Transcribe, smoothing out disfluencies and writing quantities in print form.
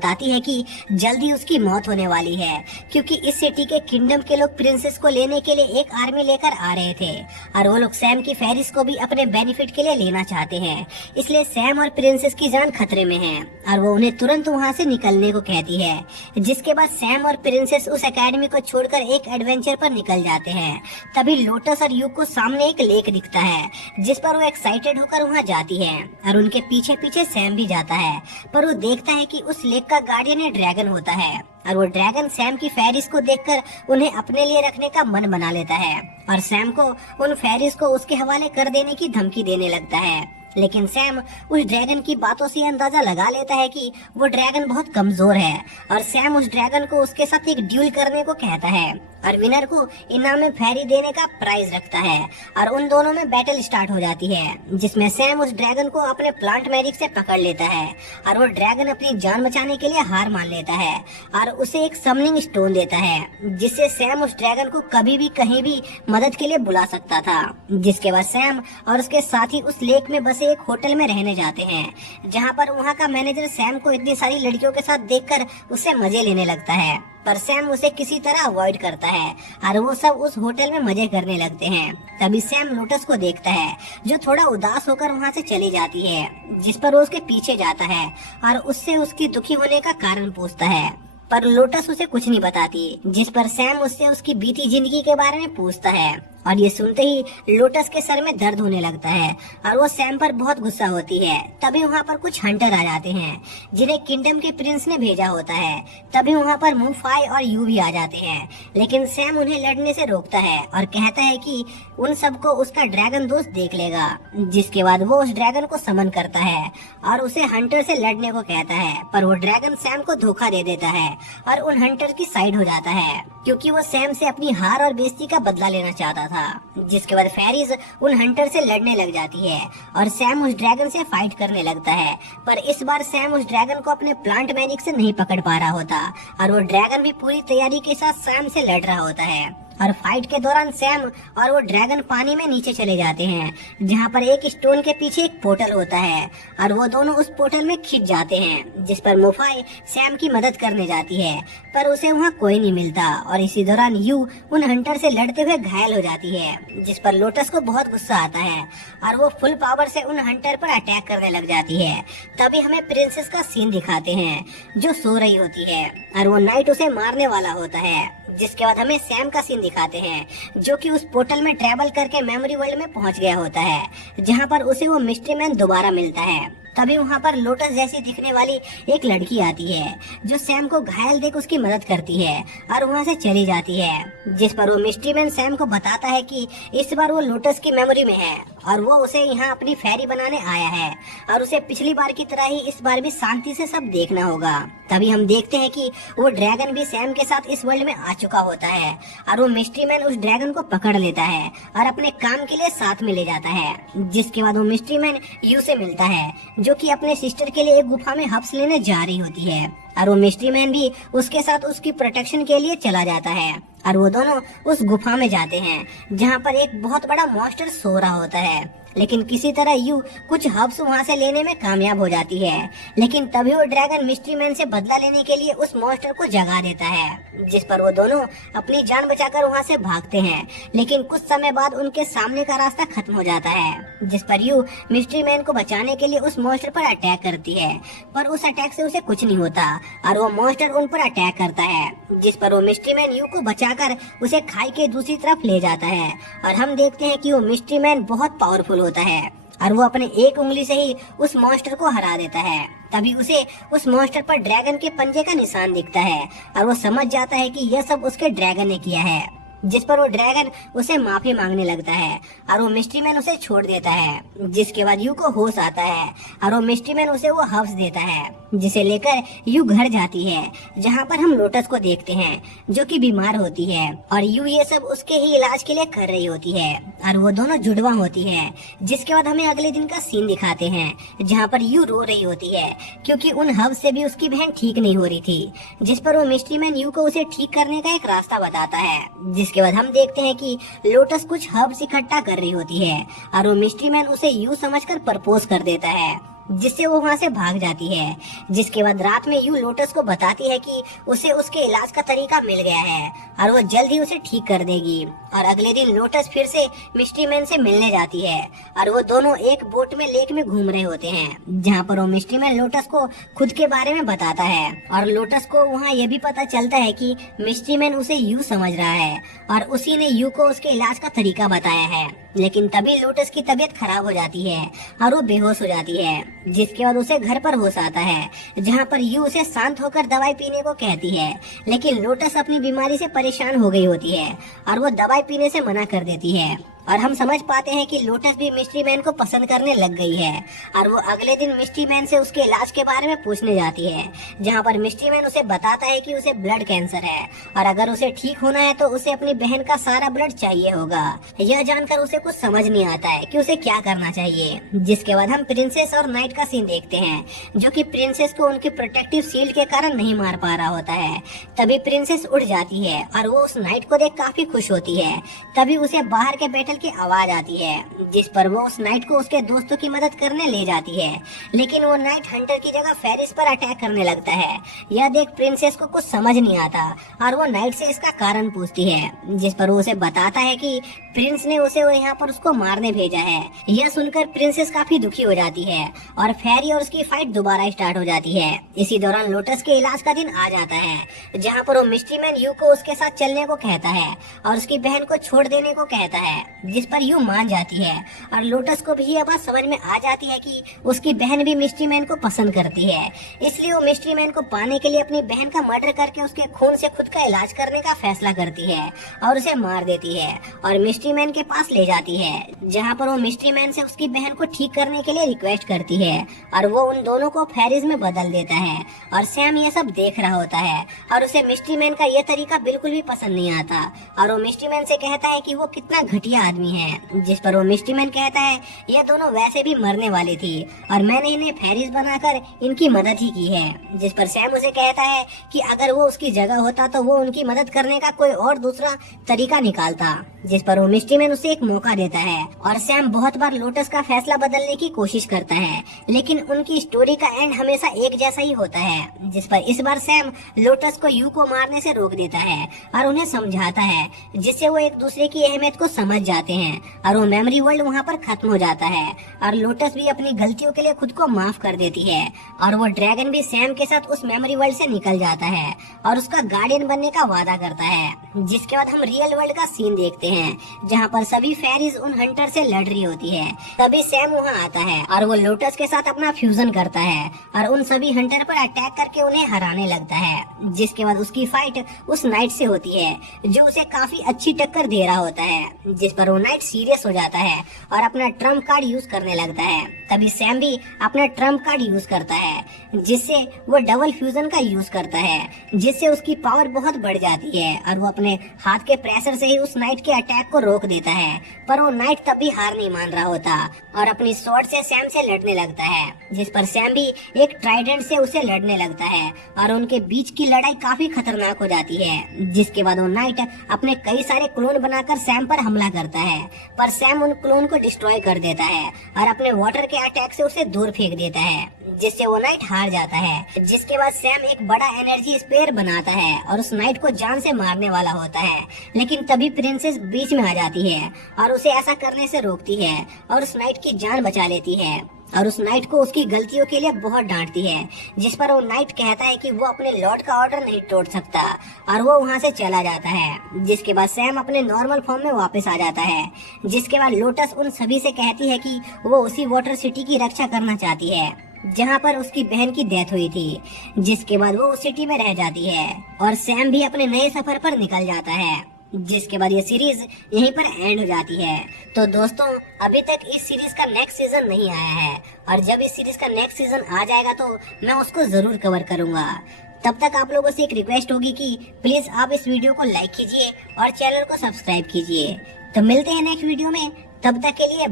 बताती है कि जल्दी उसकी मौत होने वाली है, क्योंकि इस सिटी के किंगडम के लोग प्रिंसेस को लेने के लिए एक आर्मी लेकर आ रहे थे और वो लोग सैम की फेरिस को भी अपने बेनिफिट के लिए लेना चाहते हैं। इसलिए सैम और प्रिंसेस की जान खतरे में है और वो उन्हें तुरंत वहाँ से निकलने को कहती है। जिसके बाद सैम और प्रिंसेस उस एकेडमी को छोड़कर एक एडवेंचर पर निकल जाते हैं। तभी लोटस और यू को सामने एक लेक दिखता है, जिस पर वो एक्साइटेड होकर वहाँ जाती है और उनके पीछे पीछे सैम भी जाता है। पर वो देखता है कि उस लेक का गार्डियन एक ड्रैगन होता है और वो ड्रैगन सैम की फेरिस को देखकर उन्हें अपने लिए रखने का मन बना लेता है और सैम को उन फेरिस को उसके हवाले कर देने की धमकी देने लगता है। लेकिन सैम उस ड्रैगन की बातों से अंदाजा लगा लेता है कि वो ड्रैगन बहुत कमजोर है और सैम उस ड्रैगन को उसके साथ एक ड्यूल करने को कहता है और विनर को इनाम में फेरी देने का प्राइज रखता है और उन दोनों में बैटल स्टार्ट हो जाती है, जिसमें सैम उस ड्रैगन को अपने प्लांट मैजिक से पकड़ लेता है और वो ड्रैगन अपनी जान बचाने के लिए हार मान लेता है और उसे एक समनिंग स्टोन देता है, जिससे सैम उस ड्रैगन को कभी भी कहीं भी मदद के लिए बुला सकता था। जिसके बाद सैम और उसके साथी उस लेक में बसे एक होटल में रहने जाते हैं, जहाँ पर वहाँ का मैनेजर सैम को इतनी सारी लड़कियों के साथ देखकर उससे मजे लेने लगता है, पर सैम उसे किसी तरह अवॉइड करता है और वो सब उस होटल में मजे करने लगते हैं। तभी सैम लोटस को देखता है, जो थोड़ा उदास होकर वहाँ से चली जाती है, जिस पर वो उसके पीछे जाता है और उससे उसकी दुखी होने का कारण पूछता है, पर लोटस उसे कुछ नहीं बताती। जिस पर सैम उससे उसकी बीती जिंदगी के बारे में पूछता है और ये सुनते ही लोटस के सर में दर्द होने लगता है और वो सैम पर बहुत गुस्सा होती है। तभी वहाँ पर कुछ हंटर आ जाते हैं, जिन्हें किंगडम के प्रिंस ने भेजा होता है। तभी वहाँ पर मूफाई और यू भी आ जाते हैं, लेकिन सैम उन्हें लड़ने से रोकता है और कहता है कि उन सबको उसका ड्रैगन दोस्त देख लेगा। जिसके बाद वो उस ड्रैगन को समन करता है और उसे हंटर से लड़ने को कहता है, पर वो ड्रैगन सैम को धोखा दे देता है और उन हंटर की साइड हो जाता है, क्योंकि वो सैम से अपनी हार और बेइज्जती का बदला लेना चाहता था। जिसके बाद फेरिस उन हंटर से लड़ने लग जाती है और सैम उस ड्रैगन से फाइट करने लगता है, पर इस बार सैम उस ड्रैगन को अपने प्लांट मैजिक से नहीं पकड़ पा रहा होता और वो ड्रैगन भी पूरी तैयारी के साथ सैम से लड़ रहा होता है। और फाइट के दौरान सैम और वो ड्रैगन पानी में नीचे चले जाते हैं, जहाँ पर एक स्टोन के पीछे एक पोर्टल होता है और वो दोनों उस पोर्टल में खिंच जाते हैं। जिस पर मोफाई सैम की मदद करने जाती है, पर उसे वहाँ कोई नहीं मिलता और इसी दौरान यू उन हंटर से लड़ते हुए घायल हो जाती है, जिस पर लोटस को बहुत गुस्सा आता है और वो फुल पावर से उन हंटर पर अटैक करने लग जाती है। तभी हमें प्रिंसेस का सीन दिखाते हैं, जो सो रही होती है और वो नाइट उसे मारने वाला होता है। जिसके बाद हमें सैम का सीन दिखाते हैं, जो कि उस पोर्टल में ट्रैवल करके मेमोरी वर्ल्ड में पहुंच गया होता है, जहां पर उसे वो मिस्ट्री मैन दोबारा मिलता है। तभी वहाँ पर लोटस जैसी दिखने वाली एक लड़की आती है, जो सैम को घायल देख उसकी मदद करती है और वहाँ से चली जाती है। जिस पर वो मिस्ट्री मैन सैम को बताता है कि इस बार वो लोटस की मेमोरी में है और वो उसे यहाँ अपनी फेरी बनाने आया है और उसे पिछली बार की तरह ही इस बार भी शांति से सब देखना होगा। तभी हम देखते हैं कि वो ड्रैगन भी सैम के साथ इस वर्ल्ड में आ चुका होता है और वो मिस्ट्री मैन उस ड्रैगन को पकड़ लेता है और अपने काम के लिए साथ में ले जाता है। जिसके बाद वो मिस्ट्री मैन यू से मिलता है, जो कि अपने सिस्टर के लिए एक गुफा में हब्स लेने जा रही होती है और वो मिस्ट्री मैन भी उसके साथ उसकी प्रोटेक्शन के लिए चला जाता है और वो दोनों उस गुफा में जाते हैं, जहाँ पर एक बहुत बड़ा मॉन्स्टर सो रहा होता है। लेकिन किसी तरह यू कुछ हब्स वहाँ से लेने में कामयाब हो जाती है, लेकिन तभी वो ड्रैगन मिस्ट्री मैन से बदला लेने के लिए उस मॉन्स्टर को जगा देता है। जिस पर वो दोनों अपनी जान बचाकर वहाँ से भागते हैं, लेकिन कुछ समय बाद उनके सामने का रास्ता खत्म हो जाता है। जिस पर यू मिस्ट्री मैन को बचाने के लिए उस मॉन्स्टर पर अटैक करती है, पर उस अटैक से उसे कुछ नहीं होता और वो मॉन्स्टर उन पर अटैक करता है। जिस पर वो मिस्ट्री मैन यू को बचाकर उसे खाई के दूसरी तरफ ले जाता है और हम देखते हैं कि वो मिस्ट्री मैन बहुत पावरफुल होता है और वो अपने एक उंगली से ही उस मॉन्स्टर को हरा देता है। तभी उसे उस मॉन्स्टर पर ड्रैगन के पंजे का निशान दिखता है और वो समझ जाता है कि यह सब उसके ड्रैगन ने किया है। जिस पर वो ड्रैगन उसे माफी मांगने लगता है और वो मिस्ट्री मैन उसे छोड़ देता है। जिसके बाद यू को होश आता है और वो मिस्ट्री मैन उसे वो हब्स देता है, जिसे लेकर यू घर जाती है, जहाँ पर हम लोटस को देखते हैं, जो कि बीमार होती है और यू ये सब उसके ही इलाज के लिए कर रही होती है और वो दोनों जुड़वा होती है। जिसके बाद हमें अगले दिन का सीन दिखाते हैं, जहाँ पर यू रो रही होती है, क्योंकि उन हब्स से भी उसकी बहन ठीक नहीं हो रही थी। जिस पर वो मिस्ट्री मैन यू को उसे ठीक करने का एक रास्ता बताता है। जिसके बाद हम देखते हैं कि लोटस कुछ हर्ब्स इकट्ठा कर रही होती है और वो मिस्ट्री मैन उसे यू समझकर प्रपोज कर देता है जिससे वो वहाँ से भाग जाती है। जिसके बाद रात में यू लोटस को बताती है कि उसे उसके इलाज का तरीका मिल गया है और वो जल्द ही उसे ठीक कर देगी। और अगले दिन लोटस फिर से मिस्ट्री मैन से मिलने जाती है और वो दोनों एक बोट में लेक में घूम रहे होते हैं, जहाँ पर वो मिस्ट्री मैन लोटस को खुद के बारे में बताता है और लोटस को वहाँ ये भी पता चलता है कि मिस्ट्री मैन उसे यू समझ रहा है और उसी ने यू को उसके इलाज का तरीका बताया है। लेकिन तभी लोटस की तबीयत खराब हो जाती है और वो बेहोश हो जाती है, जिसके बाद उसे घर पर होश आता है, जहाँ पर यू उसे शांत होकर दवाई पीने को कहती है। लेकिन लोटस अपनी बीमारी से परेशान हो गई होती है और वो दवाई पीने से मना कर देती है और हम समझ पाते हैं कि लोटस भी मिस्ट्री मैन को पसंद करने लग गई है और वो अगले दिन मिस्ट्री मैन से उसके इलाज के बारे में पूछने जाती है, जहाँ पर मिस्ट्री मैन उसे बताता है कि उसे ब्लड कैंसर है और अगर उसे ठीक होना है तो उसे अपनी बहन का सारा ब्लड चाहिए होगा। यह जानकर उसे कुछ समझ नहीं आता है कि उसे क्या करना चाहिए। जिसके बाद हम प्रिंसेस और नाइट का सीन देखते हैं, जो कि प्रिंसेस को उनकी प्रोटेक्टिव शील्ड के कारण नहीं मार पा रहा होता है। तभी प्रिंसेस उड़ जाती है और वो उस नाइट को देख काफी खुश होती है। तभी उसे बाहर के बैटल की आवाज आती है, जिस पर वो उस नाइट को उसके दोस्तों की मदद करने ले जाती है। लेकिन वो नाइट हंटर की जगह फेरिस पर अटैक करने लगता है। यह देख प्रिंसेस को कुछ समझ नहीं आता और वो नाइट से इसका कारण पूछती है, जिस पर वो उसे बताता है कि प्रिंस ने उसे यहाँ पर उसको मारने भेजा है। यह सुनकर प्रिंसेस काफी दुखी हो जाती है और फेरी और उसकी फाइट दोबारा स्टार्ट हो जाती है। इसी दौरान लोटस के इलाज का दिन आ जाता है, जहाँ पर वो मिस्ट्री मैन यू को उसके साथ चलने को कहता है और उसकी बहन को छोड़ देने को कहता है, जिस पर यू मान जाती है। और लोटस को भी यह बात समझ में आ जाती है कि उसकी बहन भी मिस्ट्री मैन को पसंद करती है, इसलिए वो मिस्ट्री मैन को पाने के लिए अपनी बहन का मर्डर करके उसके खून से खुद का इलाज करने का फैसला करती है और उसे मार देती है और मिस्ट्री मैन के पास ले जाती है, जहाँ पर वो मिस्ट्री मैन से उसकी बहन को ठीक करने के लिए रिक्वेस्ट करती है और वो उन दोनों को फेरिस में बदल देता है। और सैम ये सब देख रहा होता है और उसे मिस्ट्री मैन का ये तरीका बिल्कुल भी पसंद नहीं आता और वो मिस्ट्री मैन से कहता है कि वो कितना घटिया आदमी है। जिस पर वो मिस्ट्री मैन कहता है, ये दोनों वैसे भी मरने वाली थी और मैंने इन्हें फेरिस बनाकर इनकी मदद ही की है। जिस पर सैम उसे कहता है कि अगर वो उसकी जगह होता तो वो उनकी मदद करने का कोई और दूसरा तरीका निकालता। जिस पर वो मिस्ट्री मैन उसे एक मौका देता है और सैम बहुत बार लोटस का फैसला बदलने की कोशिश करता है, लेकिन उनकी स्टोरी का एंड हमेशा एक जैसा ही होता है। जिस पर इस बार सैम लोटस को यू को मारने से रोक देता है और उन्हें समझाता है, जिससे वो एक दूसरे की अहमियत को समझ जाते हैं और वो मेमोरी वर्ल्ड वहाँ पर खत्म हो जाता है और लोटस भी अपनी गलतियों के लिए खुद को माफ कर देती है और वो ड्रैगन भी सैम के साथ उस मेमोरी वर्ल्ड से निकल जाता है और उसका गार्डियन बनने का वादा करता है। जिसके बाद हम रियल वर्ल्ड का सीन देखते हैं, जहाँ पर सभी फेरीज उन हंटर से लड़ रही होती है। तभी सैम वहाँ आता है और वो लोटस के साथ अपना फ्यूजन करता है और उन सभी हंटर पर अटैक करके उन्हें हराने लगता है। जिसके बाद उसकी फाइट उस नाइट से होती है, जो उसे काफी अच्छी टक्कर दे रहा होता है। जिस पर वो नाइट सीरियस हो जाता है और अपना ट्रम्प कार्ड यूज करने लगता है। तभी सैम भी अपना ट्रम्प कार्ड यूज करता है, जिससे वो डबल फ्यूजन का यूज करता है, जिससे उसकी पावर बहुत बढ़ जाती है और वो अपने हाथ के प्रेशर से ही उस नाइट के अटैक को रोक देता है। पर वो नाइट तब भी हार नहीं मान रहा होता और अपनी स्वॉर्ड से सैम से लड़ने लगता है। जिस पर सैम भी एक ट्राइडेंट से उसे लड़ने लगता है और उनके बीच की लड़ाई काफी खतरनाक हो जाती है। जिसके बाद वो नाइट अपने कई सारे क्लोन बनाकर सैम पर हमला करता है, पर सैम उन क्लोन को डिस्ट्रॉय कर देता है और अपने वाटर के अटैक से उसे दूर फेंक देता है, जिससे वो नाइट हार जाता है। जिसके बाद सैम एक बड़ा एनर्जी स्पेयर बनाता है और उस नाइट को जान से मारने वाला होता है, लेकिन तभी प्रिंसेस बीच में आ जाती है और उसे ऐसा करने से रोकती है और उस नाइट की जान बचा लेती है और उस नाइट को उसकी गलतियों के लिए बहुत डांटती है। जिस पर वो नाइट कहता है कि वो अपने लॉर्ड का ऑर्डर नहीं तोड़ सकता और वो वहाँ से चला जाता है। जिसके बाद सैम अपने नॉर्मल फॉर्म में वापस आ जाता है। जिसके बाद लोटस उन सभी से कहती है कि वो उसी वाटर सिटी की रक्षा करना चाहती है जहाँ पर उसकी बहन की डेथ हुई थी। जिसके बाद वो उस सिटी में रह जाती है और सैम भी अपने नए सफर पर निकल जाता है। जिसके बाद ये सीरीज यहीं पर एंड हो जाती है। तो दोस्तों, अभी तक इस सीरीज का नेक्स्ट सीजन नहीं आया है और जब इस सीरीज का नेक्स्ट सीजन आ जाएगा तो मैं उसको जरूर कवर करूंगा। तब तक आप लोगों से एक रिक्वेस्ट होगी कि प्लीज आप इस वीडियो को लाइक कीजिए और चैनल को सब्सक्राइब कीजिए। तो मिलते हैं नेक्स्ट वीडियो में, तब तक के लिए